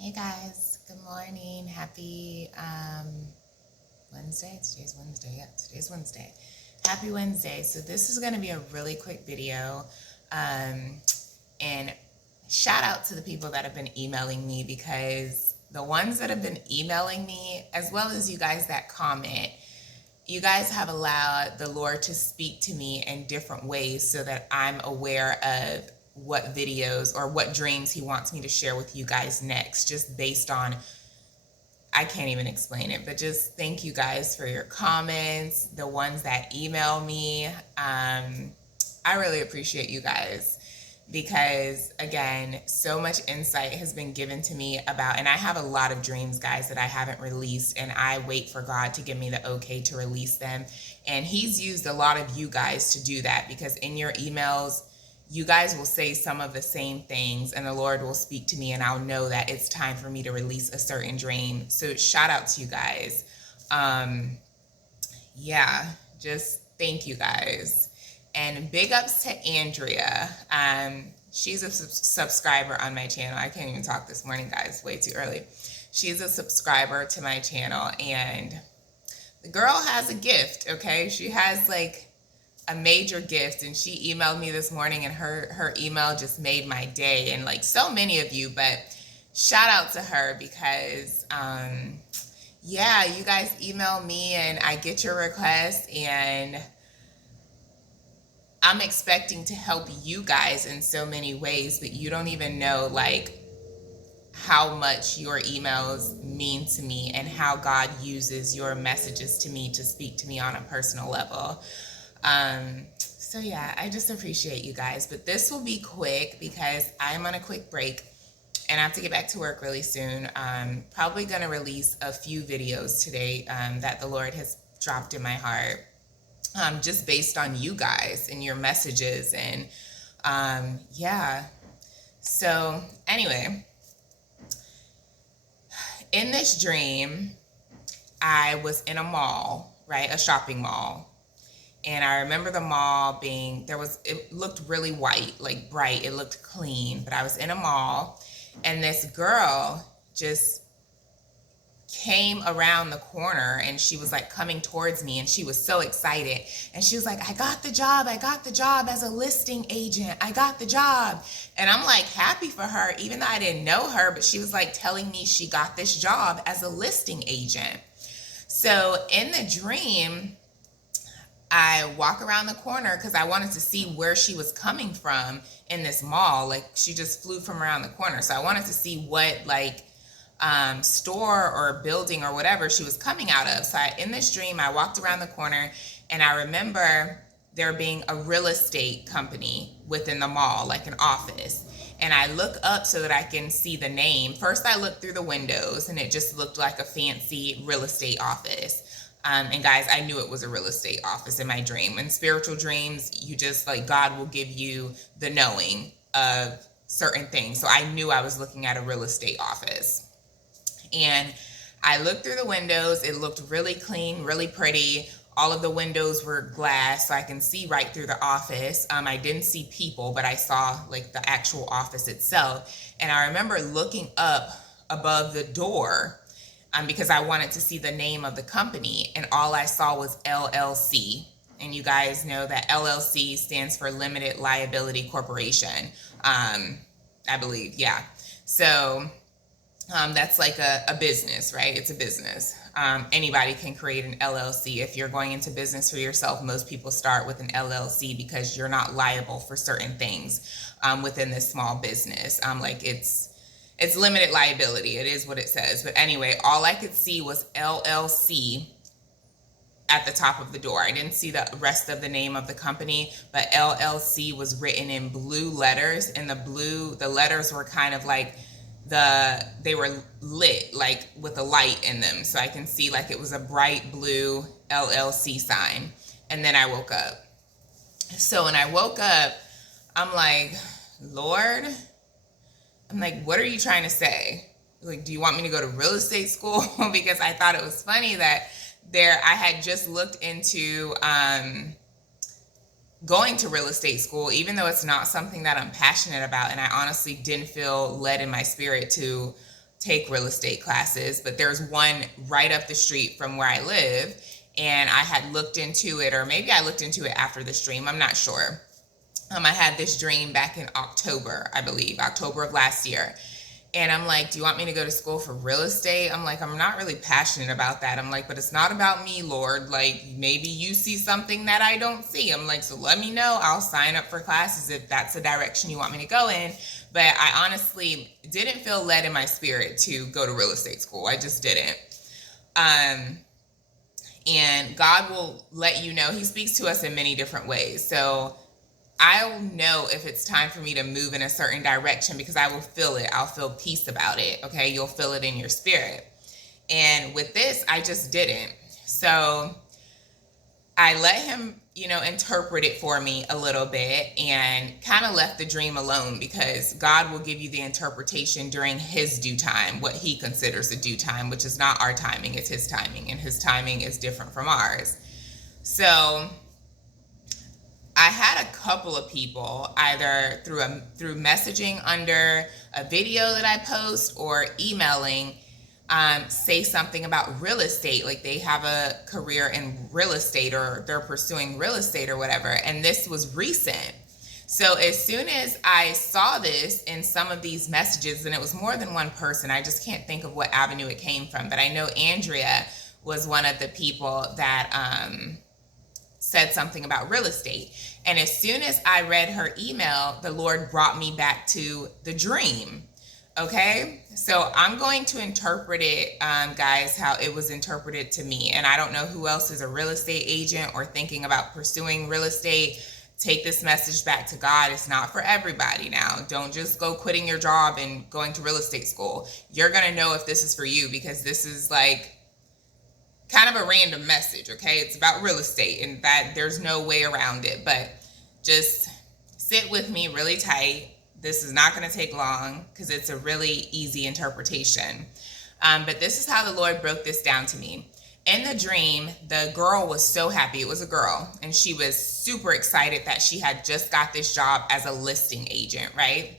Hey guys, good morning. Happy Wednesday. Today's Wednesday. Yeah, today's Wednesday. Happy Wednesday. So this is going to be a really quick video. Um, and shout out to the people that have been emailing me, because the ones that have been emailing me, as well as you guys that comment, you guys have allowed the Lord to speak to me in different ways so that I'm aware of what videos or what dreams He wants me to share with you guys next, just based on, I can't even explain it, but just thank you guys for your comments, the ones that email me. I really appreciate you guys, because again, so much insight has been given to me about, and I have a lot of dreams, guys, that I haven't released, and I wait for God to give me the okay to release them. And He's used a lot of you guys to do that, because in your emails, you guys will say some of the same things, and the Lord will speak to me, and I'll know that it's time for me to release a certain dream. So shout out to you guys. Yeah, just thank you guys. And big ups to Andrea. She's a subscriber on my channel. I can't even talk this morning, guys, way too early. She's a subscriber to my channel, and the girl has a gift, okay? She has like a major gift, and she emailed me this morning, and her email just made my day, and like so many of you. But shout out to her, because yeah, you guys email me and I get your request, and I'm expecting to help you guys in so many ways, but you don't even know like how much your emails mean to me, and how God uses your messages to me to speak to me on a personal level. So yeah, I just appreciate you guys. But this will be quick because I'm on a quick break and I have to get back to work really soon. Probably going to release a few videos today that the Lord has dropped in my heart, just based on you guys and your messages. And yeah, so anyway, in this dream, I was in a mall, right? A shopping mall. And I remember the mall being, it looked really white, like bright. It looked clean. But I was in a mall, and this girl just came around the corner, and she was like coming towards me, and she was so excited. And she was like, I got the job as a listing agent. I got the job. And I'm like happy for her, even though I didn't know her, but she was like telling me she got this job as a listing agent. So in the dream, I walk around the corner because I wanted to see where she was coming from in this mall. Like, she just flew from around the corner. So I wanted to see what like store or building or whatever she was coming out of. So in this dream, I walked around the corner, and I remember there being a real estate company within the mall, like an office. And I look up so that I can see the name. First, I looked through the windows, and it just looked like a fancy real estate office. And guys, I knew it was a real estate office in my dream. In spiritual dreams, you just like, God will give you the knowing of certain things. So I knew I was looking at a real estate office. And I looked through the windows. It looked really clean, really pretty. All of the windows were glass, so I can see right through the office. I didn't see people, but I saw like the actual office itself. And I remember looking up above the door, because I wanted to see the name of the company, and all I saw was LLC. And you guys know that LLC stands for Limited Liability Corporation, I believe, yeah. So that's like a business, right? It's a business. Anybody can create an LLC. If you're going into business for yourself, most people start with an LLC because you're not liable for certain things within this small business. Like it's limited liability. It is what it says. But anyway, all I could see was LLC at the top of the door. I didn't see the rest of the name of the company, but LLC was written in blue letters, and the letters were kind of like they were lit like with a light in them. So I can see like it was a bright blue LLC sign. And then I woke up. So when I woke up, I'm like, Lord, I'm like, what are you trying to say? Like, do you want me to go to real estate school? Because I thought it was funny that I had just looked into going to real estate school, even though it's not something that I'm passionate about. And I honestly didn't feel led in my spirit to take real estate classes, but there's one right up the street from where I live, and I had looked into it, or maybe I looked into it after the stream, I'm not sure. I had this dream back in October, I believe, October of last year. And I'm like, do you want me to go to school for real estate? I'm like, I'm not really passionate about that. I'm like, but it's not about me, Lord. Like, maybe you see something that I don't see. I'm like, so let me know. I'll sign up for classes if that's the direction you want me to go in. But I honestly didn't feel led in my spirit to go to real estate school. I just didn't. And God will let you know. He speaks to us in many different ways. So I'll know if it's time for me to move in a certain direction because I will feel it. I'll feel peace about it. Okay. You'll feel it in your spirit. And with this, I just didn't. So I let him, interpret it for me a little bit and kind of left the dream alone because God will give you the interpretation during his due time, what he considers a due time, which is not our timing. It's his timing, and his timing is different from ours. So I had a couple of people either through messaging under a video that I post or emailing say something about real estate, like they have a career in real estate or they're pursuing real estate or whatever. And this was recent. So as soon as I saw this in some of these messages, and it was more than one person, I just can't think of what avenue it came from, but I know Andrea was one of the people that said something about real estate. And as soon as I read her email, the Lord brought me back to the dream. Okay, so I'm going to interpret it, guys, how it was interpreted to me. And I don't know who else is a real estate agent or thinking about pursuing real estate. Take this message back to God. It's not for everybody now. Don't just go quitting your job and going to real estate school. You're going to know if this is for you because this is like kind of a random message, okay? It's about real estate and that there's no way around it. But just sit with me really tight. This is not going to take long because it's a really easy interpretation. But this is how the Lord broke this down to me. In the dream, the girl was so happy. It was a girl. And she was super excited that she had just got this job as a listing agent, right?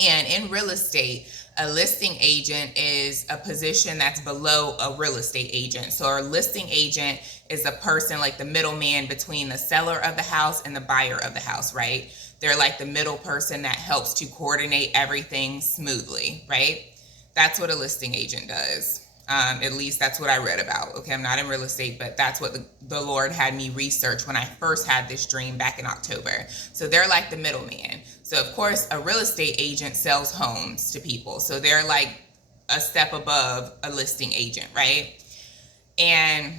And in real estate, a listing agent is a position that's below a real estate agent. So a listing agent is a person like the middleman between the seller of the house and the buyer of the house, right? They're like the middle person that helps to coordinate everything smoothly, right? That's what a listing agent does. At least that's what I read about. Okay, I'm not in real estate, but that's what the Lord had me research when I first had this dream back in October. So they're like the middleman. So of course, a real estate agent sells homes to people. So they're like a step above a listing agent, right? And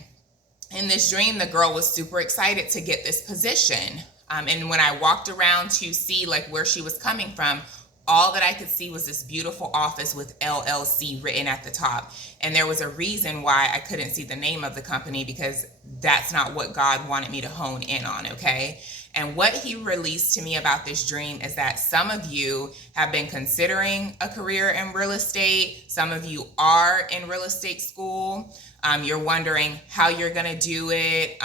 in this dream, the girl was super excited to get this position. And when I walked around to see like where she was coming from, all that I could see was this beautiful office with LLC written at the top. And there was a reason why I couldn't see the name of the company because that's not what God wanted me to hone in on, okay? And what he released to me about this dream is that some of you have been considering a career in real estate. Some of you are in real estate school. You're wondering how you're going to do it.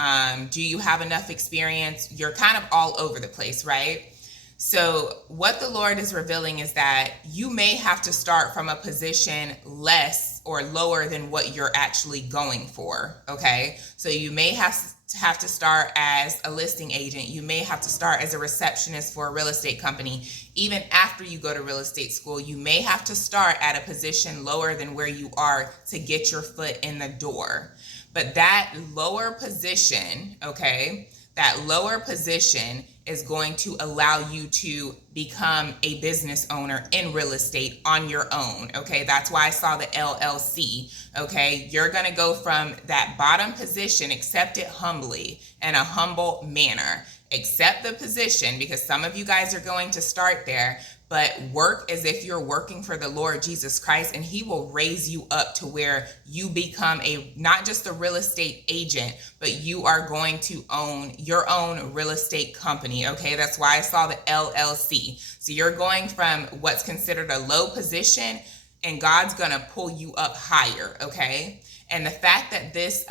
Do you have enough experience? You're kind of all over the place, right? So what the Lord is revealing is that you may have to start from a position less or lower than what you're actually going for, okay? So you may have to start as a listing agent. You may have to start as a receptionist for a real estate company. Even after you go to real estate school, you may have to start at a position lower than where you are to get your foot in the door. But that lower position, okay, that lower position is going to allow you to become a business owner in real estate on your own, okay? That's why I saw the LLC, okay? You're gonna go from that bottom position, accept it humbly, in a humble manner. Accept the position because some of you guys are going to start there, but work as if you're working for the Lord Jesus Christ, and he will raise you up to where you become not just a real estate agent, but you are going to own your own real estate company, okay? That's why I saw the LLC. So you're going from what's considered a low position, and God's gonna pull you up higher, okay? And the fact that this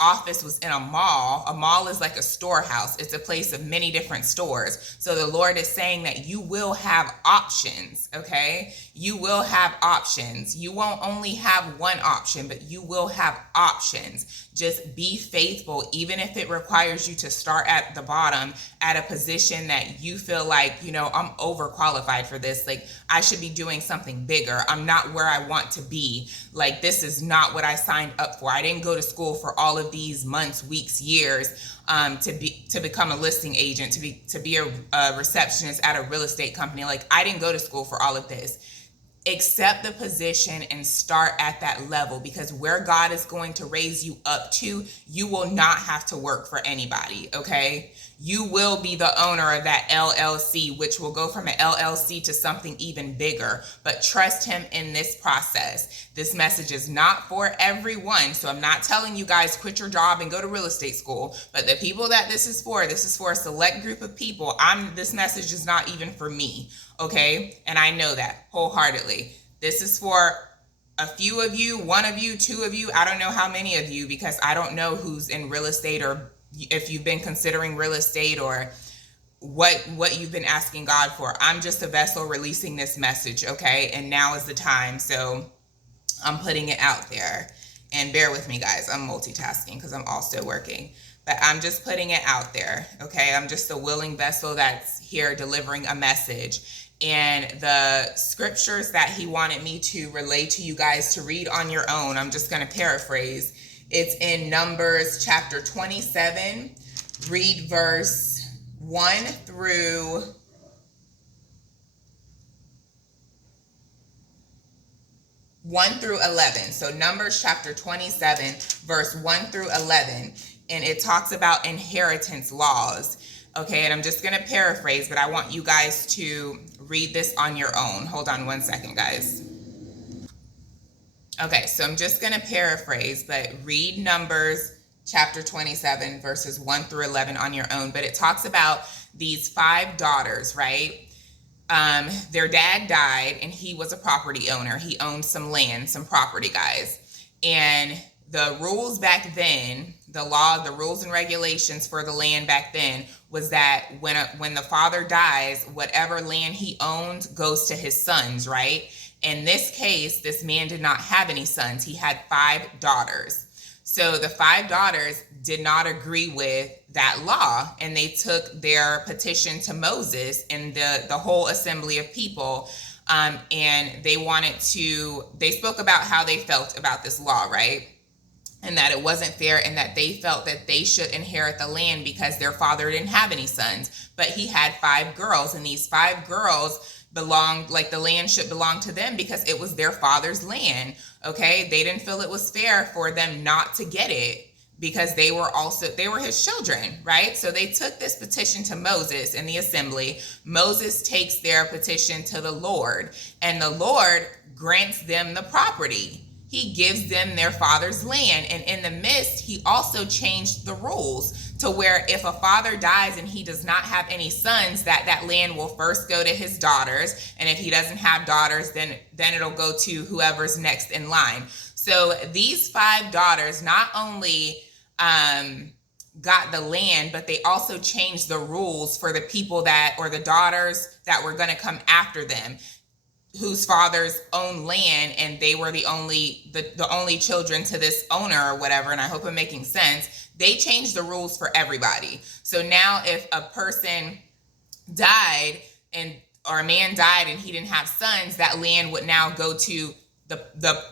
office was in a mall. A mall is like a storehouse. It's a place of many different stores. So the Lord is saying that you will have options, okay? You will have options. You won't only have one option, but you will have options. Just be faithful, even if it requires you to start at the bottom at a position that you feel like, I'm overqualified for this. Like, I should be doing something bigger. I'm not where I want to be. Like, this is not what I signed up for. I didn't go to school for all of these months, weeks, years to become a listing agent, to be a receptionist at a real estate company. Like, I didn't go to school for all of this. Accept the position and start at that level, because where God is going to raise you up to, you will not have to work for anybody, okay? You will be the owner of that LLC, which will go from an LLC to something even bigger. But trust him in this process. This message is not for everyone. So I'm not telling you guys quit your job and go to real estate school. But the people that this is for a select group of people. This message is not even for me, okay? And I know that wholeheartedly. This is for a few of you, one of you, two of you. I don't know how many of you, because I don't know who's in real estate, or if you've been considering real estate, or what you've been asking God for. I'm just a vessel releasing this message, okay? And now is the time. So I'm putting it out there. And bear with me, guys. I'm multitasking because I'm also working. But I'm just putting it out there, okay? I'm just a willing vessel that's here delivering a message. And the scriptures that he wanted me to relay to you guys to read on your own, I'm just going to paraphrase. It's in Numbers chapter 27. Read verse 1 through 11. So Numbers chapter 27, verse 1 through 11. And it talks about inheritance laws. Okay, and I'm just going to paraphrase, but I want you guys to read this on your own. Hold on one second, guys. Okay, so I'm just going to paraphrase, but read Numbers chapter 27, verses 1 through 11 on your own. But it talks about these 5 daughters, right? Their dad died, and he was a property owner. He owned some land, some property, guys. And the rules back then, the rules and regulations for the land back then was that when the father dies, whatever land he owned goes to his sons, right? In this case, this man did not have any sons. He had 5 daughters. So the 5 daughters did not agree with that law, and they took their petition to Moses and the whole assembly of people, and they spoke about how they felt about this law, right? And that it wasn't fair, and that they felt that they should inherit the land because their father didn't have any sons. But he had 5 girls, and these 5 girls belonged, like, the land should belong to them because it was their father's land, okay? They didn't feel it was fair for them not to get it because they were his children, right? So they took this petition to Moses in the assembly. Moses takes their petition to the Lord, and the Lord grants them the property. He gives them their father's land. And in the midst, he also changed the rules to where if a father dies and he does not have any sons, that land will first go to his daughters. And if he doesn't have daughters, then it'll go to whoever's next in line. So these 5 daughters not only got the land, but they also changed the rules for the people or the daughters that were going to come after them, whose fathers owned land, and they were the only children to this owner or whatever. And I hope I'm making sense. They changed the rules for everybody. So now if a person died or a man died and he didn't have sons, that land would now go to the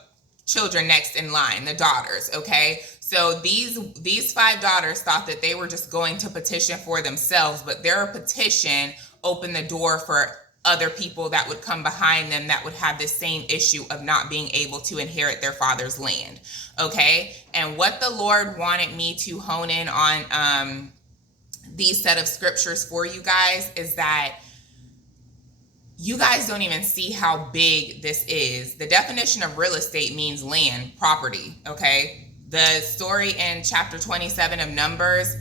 children next in line, the daughters, okay? So these 5 daughters thought that they were just going to petition for themselves, but their petition opened the door for other people that would come behind them that would have this same issue of not being able to inherit their father's land, okay? And what the Lord wanted me to hone in on these set of scriptures for you guys is that you guys don't even see how big this is. The definition of real estate means land, property, okay? The story in chapter 27 of Numbers,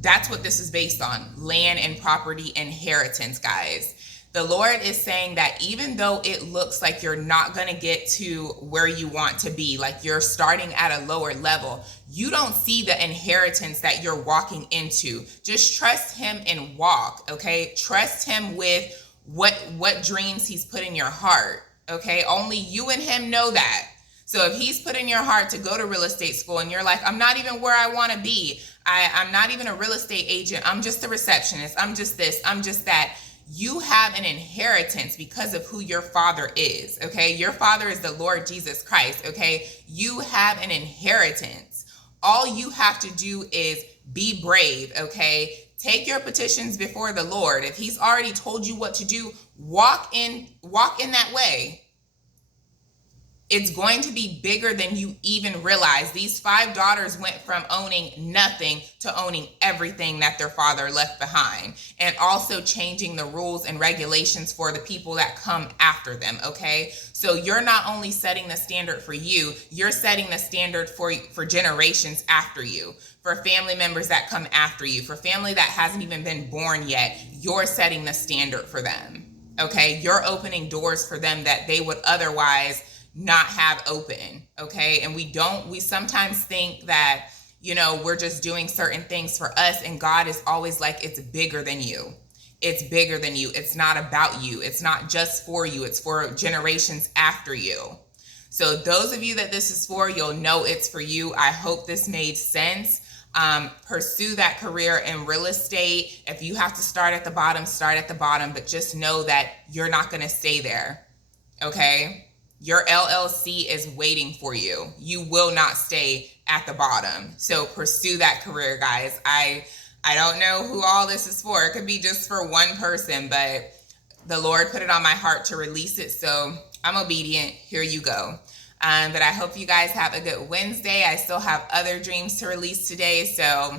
that's what this is based on, land and property inheritance, guys. The Lord is saying that even though it looks like you're not going to get to where you want to be, like you're starting at a lower level, you don't see the inheritance that you're walking into. Just trust him and walk, okay? Trust him with what dreams he's put in your heart, okay? Only you and him know that. So if he's put in your heart to go to real estate school and you're like, I'm not even where I want to be. I'm not even a real estate agent. I'm just a receptionist. I'm just this. I'm just that. You have an inheritance because of who your father is, okay? Your father is the Lord Jesus Christ, okay? You have an inheritance. All you have to do is be brave, okay? Take your petitions before the Lord. If he's already told you what to do, walk in that way. It's going to be bigger than you even realize. These 5 daughters went from owning nothing to owning everything that their father left behind, and also changing the rules and regulations for the people that come after them, okay? So you're not only setting the standard for you, you're setting the standard for generations after you, for family members that come after you, for family that hasn't even been born yet. You're setting the standard for them, okay? You're opening doors for them that they would otherwise not have open, okay? And we sometimes think that, we're just doing certain things for us, and God is always like, it's bigger than you. It's bigger than you. It's not about you. It's not just for you. It's for generations after you. So those of you that this is for, you'll know it's for you. I hope this made sense. Pursue that career in real estate. If you have to start at the bottom, but just know that you're not going to stay there, okay? Your LLC is waiting for you. You will not stay at the bottom. So pursue that career, guys. I don't know who all this is for. It could be just for one person, but the Lord put it on my heart to release it. So I'm obedient. Here you go. But I hope you guys have a good Wednesday. I still have other dreams to release today, so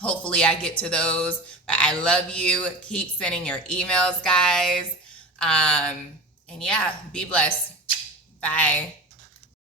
hopefully I get to those. But I love you. Keep sending your emails, guys. And yeah, be blessed.